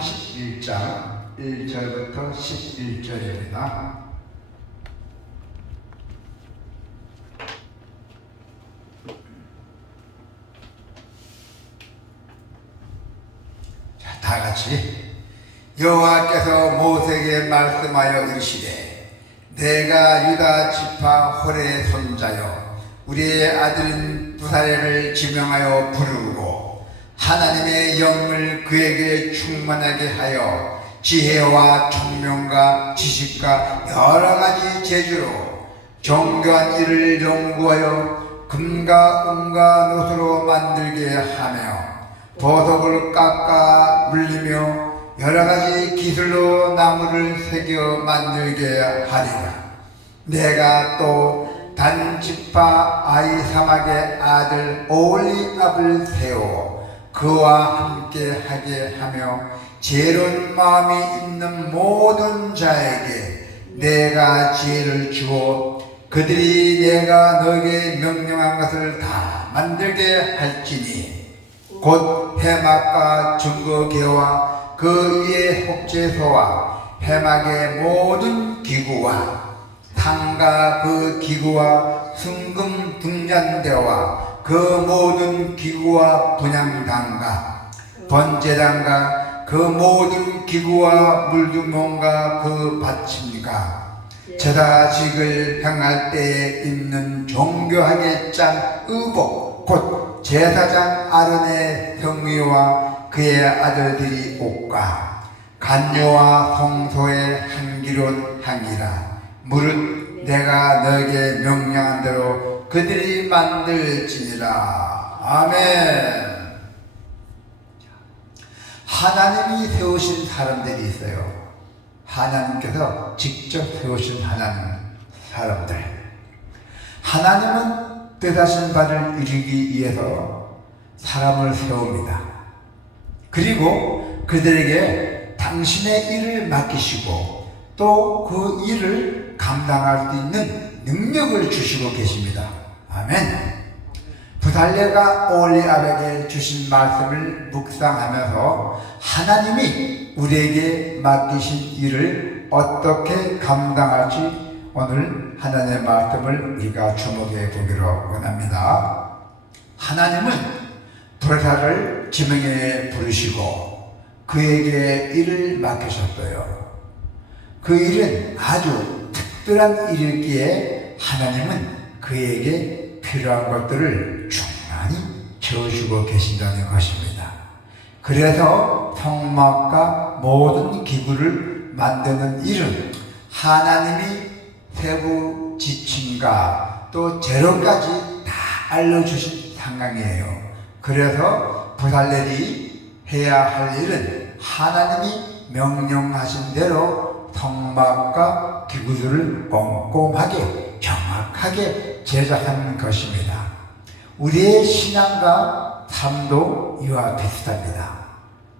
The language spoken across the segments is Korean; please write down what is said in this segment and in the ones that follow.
31장 1절부터 11절입니다. 자, 다 같이. 여호와께서 모세에게 말씀하여 이르시되 내가 유다 지파 홀의 손자여 우리의 아들인 부살렐을 지명하여 부르고 하나님의 영을 그에게 충만하게 하여 지혜와 총명과 지식과 여러 가지 재주로 정교한 일을 연구하여 금과 은과 노소로 만들게 하며 보석을 깎아 물리며 여러 가지 기술로 나무를 새겨 만들게 하리라. 내가 또 단 지파 아히사막의 아들 오홀리압을 세워 그와 함께 하게 하며 지혜로운 마음이 있는 모든 자에게 내가 지혜를 주어 그들이 내가 너에게 명령한 것을 다 만들게 할지니 곧 해막과 증거계와 그 위의 속죄소와 해막의 모든 기구와 상과 그 기구와 순금 등잔대와 그 모든 기구와 분향단과 번제단과 그 모든 기구와 물두멍과 그 받침과 제사직을 행할 때에 입는 정교하게 짠 의복 곧 제사장 아론의 성미와 그의 아들들이 옷과 간료와 성소의 향기로운 향이라. 무릇 내가 너에게 명령한 대로 그들이 만들지니라. 아멘. 하나님이 세우신 사람들이 있어요. 하나님께서 직접 세우신 하나님 사람들. 하나님은 뜻하신 바를 이루기 위해서 사람을 세웁니다. 그리고 그들에게 당신의 일을 맡기시고 또 그 일을 감당할 수 있는 능력을 주시고 계십니다. 아멘. 부살렐과 오홀리압에게 주신 말씀을 묵상하면서 하나님이 우리에게 맡기신 일을 어떻게 감당할지 오늘 하나님의 말씀을 우리가 주목해 보기로 원합니다. 하나님은 부살렐을 지명에 부르시고 그에게 일을 맡기셨어요. 그 일은 아주 특별한 일이기에 하나님은 그에게 필요한 것들을 충만히 채워주고 계신다는 것입니다. 그래서 성막과 모든 기구를 만드는 일은 하나님이 세부 지침과 또 재료까지 다 알려주신 상황이에요. 그래서 부살렐이 해야 할 일은 하나님이 명령하신 대로 성막과 기구들을 꼼꼼하게 정확하게 제작하는 것입니다. 우리의 신앙과 삶도 이와 비슷합니다.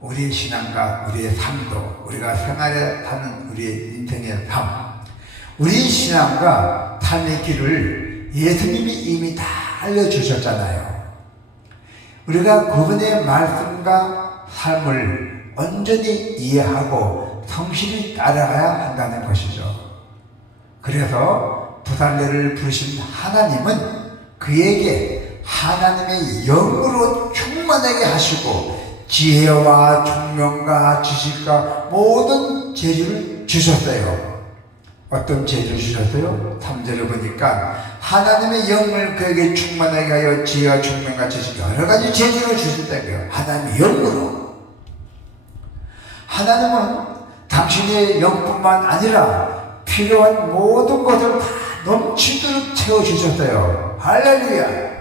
우리의 신앙과 우리의 삶도 우리가 생활에 하는 우리의 인생의 삶, 우리의 신앙과 삶의 길을 예수님이 이미 다 알려주셨잖아요. 우리가 그분의 말씀과 삶을 온전히 이해하고 성실히 따라가야 한다는 것이죠. 그래서 부살렐을 부르신 하나님은 그에게 하나님의 영으로 충만하게 하시고 지혜와 총명과 지식과 모든 재주를 주셨어요. 어떤 재주를 주셨어요? 3절을 보니까 하나님의 영을 그에게 충만하게 하여 지혜와 총명과 지식 여러 가지 재주를 주셨다고요. 하나님의 영으로. 하나님은 당신의 영뿐만 아니라 필요한 모든 것을 다 넘치도록 채워주셨어요. 할렐루야.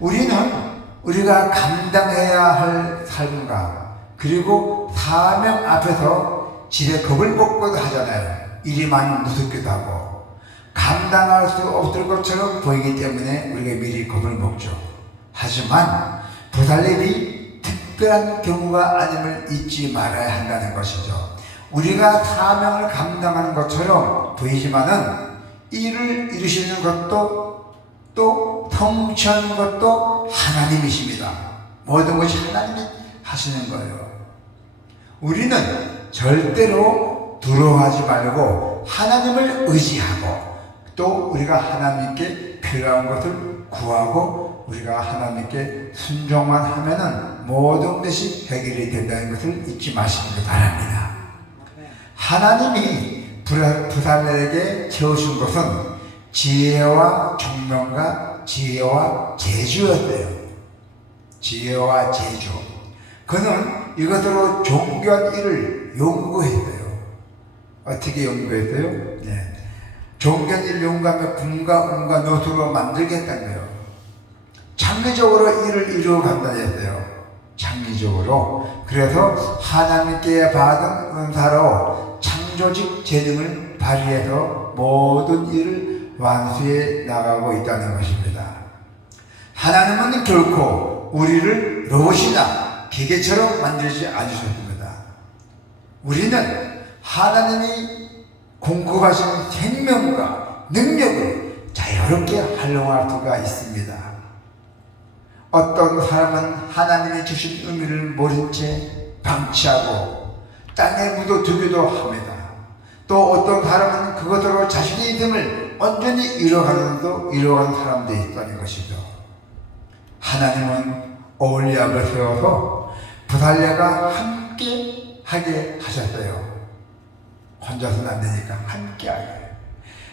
우리는 우리가 감당해야 할 삶과 그리고 사명 앞에서 지레 겁을 먹고도 하잖아요. 일이 많이 무섭기도 하고 감당할 수 없을 것처럼 보이기 때문에 우리가 미리 겁을 먹죠. 하지만 부살렐이 특별한 경우가 아님을 잊지 말아야 한다는 것이죠. 우리가 사명을 감당하는 것처럼 보이지만은 일을 이루시는 것도 또 통치하는 것도 하나님이십니다. 모든 것이 하나님이 하시는 거예요. 우리는 절대로 두려워하지 말고 하나님을 의지하고 또 우리가 하나님께 필요한 것을 구하고 우리가 하나님께 순종만 하면은 모든 것이 해결이 된다는 것을 잊지 마시기 바랍니다. 하나님이 부살렐에게 채우신 것은 지혜와 총명과 지혜와 재주였대요. 지혜와 재주. 그는 이것으로 존귀한 일을 연구했대요. 어떻게 연구했어요? 네. 존귀한 일을 연구하며 금과 은과 노수로 만들겠다는 거예요. 창의적으로 일을 이루어간다 했어요. 창의적으로. 그래서 하나님께 받은 은사로 창조직 재능을 발휘해서 모든 일을 완수해 나가고 있다는 것입니다. 하나님은 결코 우리를 로봇이나 기계처럼 만들지 않으셨습니다. 우리는 하나님이 공급하신 생명과 능력을 자유롭게 활용할 수가 있습니다. 어떤 사람은 하나님이 주신 의미를 모른 채 방치하고 땅에 묻어두기도 합니다. 또 어떤 사람은 그것으로 자신의 믿음을 온전히 이뤄가는 사람도 있다는 것이죠. 하나님은 오홀리압을 세워서 부살레가 함께 하게 하셨어요. 혼자서는 안 되니까 함께 하게.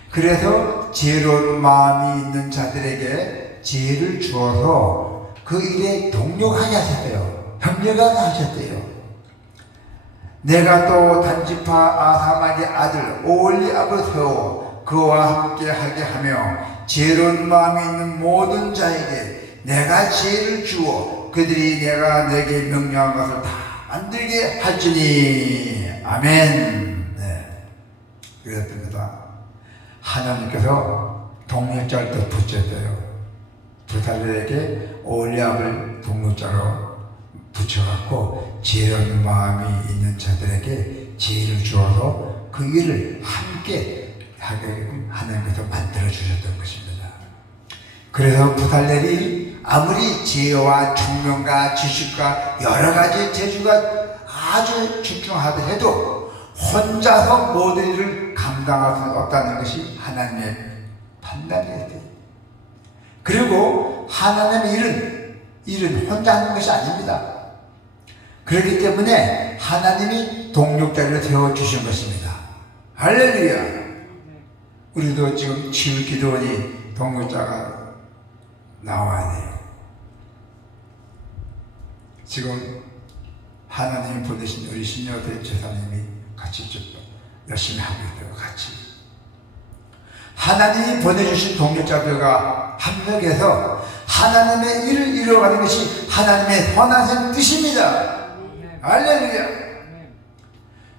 그래서 지혜로운 마음이 있는 자들에게 지혜를 주어서 그 일에 동력하게 하셨대요. 협력하게 하셨대요. 내가 또 단지파 아사막의 아들 오홀리압을 세워 그와 함께 하게 하며 지혜로운 마음이 있는 모든 자에게 내가 지혜를 주어 그들이 내가 내게 명령한 것을 다 만들게 할지니. 아멘. 네. 그랬습니다. 하나님께서 동력자를 또 붙였어요. 부살렐에게 오홀리압을 동력자로 붙여갖고 지혜로운 마음이 있는 자들에게 지혜를 주어서 그 일을 함께 하게끔 하나님께서 만들어 주셨던 것입니다. 그래서 부살렐이 아무리 지혜와 총명과 지식과 여러 가지 재주가 아주 출중하다 해도 혼자서 모든 일을 감당할 수 없다는 것이 하나님의 판단이었어요. 그리고 하나님의 일은 혼자 하는 것이 아닙니다. 그렇기 때문에 하나님이 동력자를 세워주신 것입니다. 할렐루야. 우리도 지금 치유 기도원이 동력자가 나와야 돼요. 지금 하나님이 보내신 우리 신여대 제사님이 같이 좀 열심히 하고 있어요. 같이 하나님이 보내주신 동력자들과 합력해서 하나님의 일을 이루어가는 것이 하나님의 선하신 뜻입니다. 할렐루야.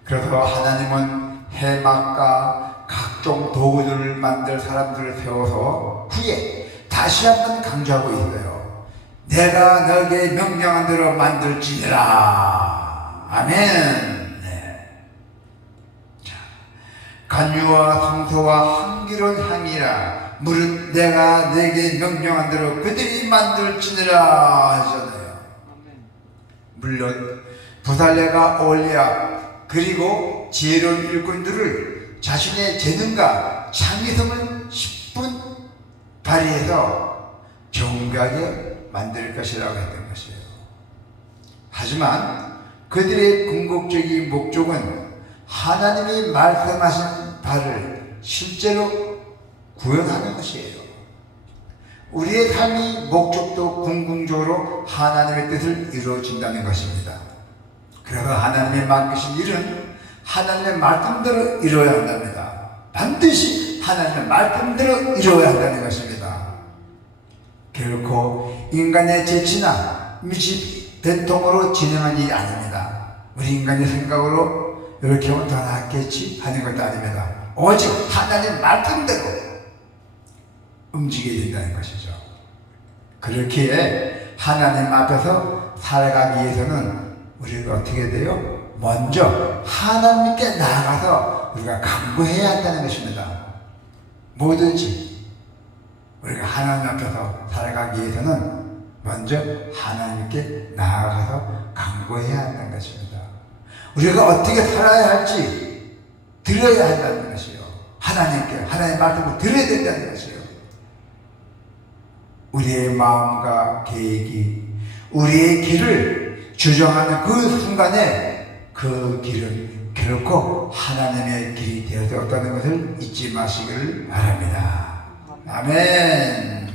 그래서 하나님은 해막과 각종 도구들을 만들 사람들을 세워서 후에 다시 한번 강조하고 있어요. 내가 너에게 명령한 대로 만들지니라. 아멘. 네. 자, 간유와 성소와 향기로운 향이라 물은 내가 내게 명령한 대로 그들이 만들지니라 하셨네요. 물론 부살레가 오홀리압 그리고 지혜로운 일꾼들을 자신의 재능과 창의성을 10분 발휘해서 정교하게 만들 것이라고 했던 것이에요. 하지만 그들의 궁극적인 목적은 하나님이 말씀하신 바를 실제로 구현하는 것이에요. 우리의 삶이 목적도 궁극적으로 하나님의 뜻을 이루어진다는 것입니다. 그래서 하나님의 맡기신 일은 하나님의 말씀대로 이루어야 한답니다. 반드시 하나님의 말씀대로 이루어야 한다는 것입니다. 결코 인간의 재치나 미치 된통으로 진행한 일이 아닙니다. 우리 인간의 생각으로 이렇게 하면 더 낫겠지 하는 것도 아닙니다. 오직 하나님 말씀대로 움직여야 된다는 것이죠. 그렇기에 하나님 앞에서 살아가기 위해서는 우리가 어떻게 돼요? 먼저 하나님께 나아가서 우리가 간구해야 한다는 것입니다. 뭐든지 우리가 하나님 앞에서 살아가기 위해서는 먼저 하나님께 나아가서 간구해야 한다는 것입니다. 우리가 어떻게 살아야 할지 들어야 한다는 것이요. 하나님께, 하나님의 말씀을 들어야 된다는 것이요. 우리의 마음과 계획이 우리의 길을 주장하는 그 순간에 그 길은 결코 하나님의 길이 되어서 없다는 것을 잊지 마시기를 바랍니다. 아멘.